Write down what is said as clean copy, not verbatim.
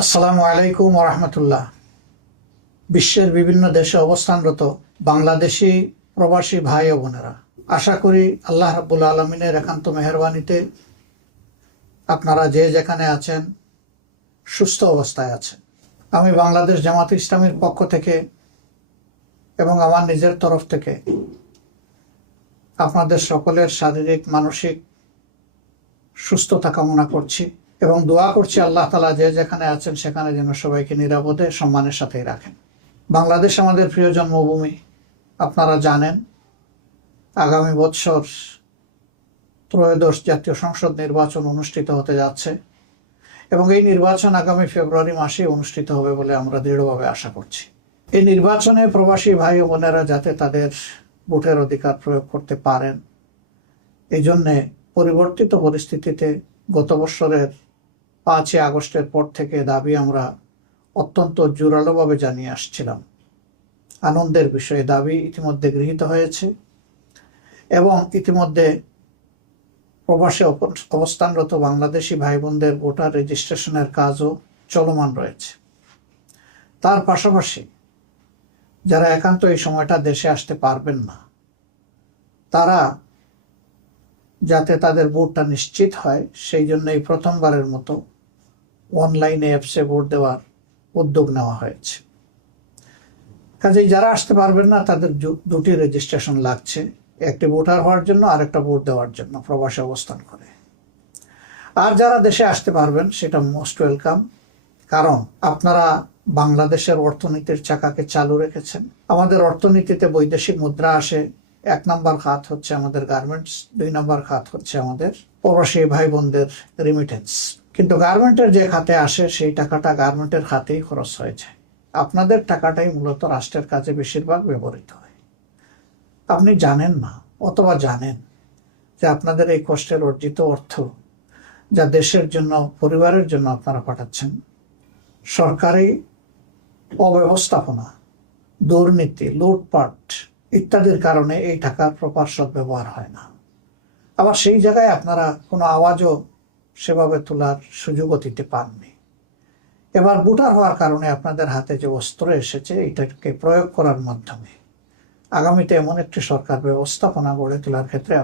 আসসালামু আলাইকুম রহমতুল্লাহ। বিশ্বের বিভিন্ন দেশে অবস্থানরত বাংলাদেশি প্রবাসী ভাই ও বোনেরা, আশা করি আল্লাহ রাব্বুল আলমিনের একান্ত মেহরবানিতে আপনারা যে যেখানে আছেন সুস্থ অবস্থায় আছেন। আমি বাংলাদেশ জামাত ইসলামীর পক্ষ থেকে এবং আমার নিজের তরফ থেকে আপনাদের সকলের শারীরিক মানসিক সুস্থতা কামনা করছি এবং দোয়া করছি আল্লাহ তাআলা যে যেখানে আছেন সেখানে যেন সবাইকে নিরাপদে সম্মানের সাথেই রাখেন। বাংলাদেশ আমাদের প্রিয় জন্মভূমি। আপনারা জানেন আগামী বছর ত্রয়োদশ জাতীয় সংসদ নির্বাচন অনুষ্ঠিত হতে যাচ্ছে এবং এই নির্বাচন আগামী ফেব্রুয়ারি মাসে অনুষ্ঠিত হবে বলে আমরা দৃঢ়ভাবে আশা করছি। এই নির্বাচনে প্রবাসী ভাই ও বোনেরা যাতে তাদের ভোটের অধিকার প্রয়োগ করতে পারেন, এই জন্যে পরিবর্তিত পরিস্থিতিতে গত বছরের 5 আগস্টের পর থেকে দাবি আমরা অত্যন্ত জোরালোভাবে জানিয়ে আসছিলাম। আনন্দের বিষয়ে দাবি ইতিমধ্যে গৃহীত হয়েছে এবং ইতিমধ্যে প্রবাসে অবস্থানরত বাংলাদেশি ভাই বোনদের ভোটার রেজিস্ট্রেশনের কাজও চলমান রয়েছে। তার পাশাপাশি যারা একান্ত এই সময়টা দেশে আসতে পারবেন না, তারা যাতে তাদের ভোটটা নিশ্চিত হয় সেই জন্য এই প্রথমবারের মতো অনলাইনে অ্যাপসে ভোট দেওয়ার উদ্যোগ নেওয়া হয়েছে। কাজেই যারা আসতে পারবেন না তাদের দুটি রেজিস্ট্রেশন লাগছে, একটি ভোটার হওয়ার জন্য আর একটা ভোট দেওয়ার জন্য প্রবাসে অবস্থান করে। আর যারা দেশে আসতে পারবেন সেটা মোস্ট ওয়েলকাম, কারণ আপনারা বাংলাদেশের অর্থনীতির চাকাকে চালু রেখেছেন। আমাদের অর্থনীতিতে বৈদেশিক মুদ্রা আসে, 1 নম্বর খাত হচ্ছে আমাদের গার্মেন্টস, 2 নম্বর খাত হচ্ছে আমাদের প্রবাসী ভাই বোনদের রিমিটেন্স। কিন্তু গার্মেন্টের যে খাতে আসে সেই টাকাটা গার্মেন্টের খাতেই খরচ হয়ে যায়। আপনাদের টাকাটাই মূলত রাষ্ট্রের কাজে বেশিরভাগ ব্যবহৃত হয়। আপনি জানেন না অথবা জানেন যে আপনাদের এই কষ্টের অর্জিত অর্থ যা দেশের জন্য, পরিবারের জন্য আপনারা পাঠাচ্ছেন, সরকারি অব্যবস্থাপনা, দুর্নীতি, লুটপাট ইত্যাদির কারণে এই টাকার প্রপার সদ্ব্যবহার হয় না। আবার সেই জায়গায় আপনারা কোনো আওয়াজও সেভাবে তোলার সুযোগও দিতে পাননি। এবার ভোটার হওয়ার কারণে আপনাদের হাতে যে অস্ত্র এসেছে এটাকে প্রয়োগ করার মাধ্যমে আগামীতে এমন একটি সরকার ব্যবস্থাপনা গড়ে তোলার ক্ষেত্রে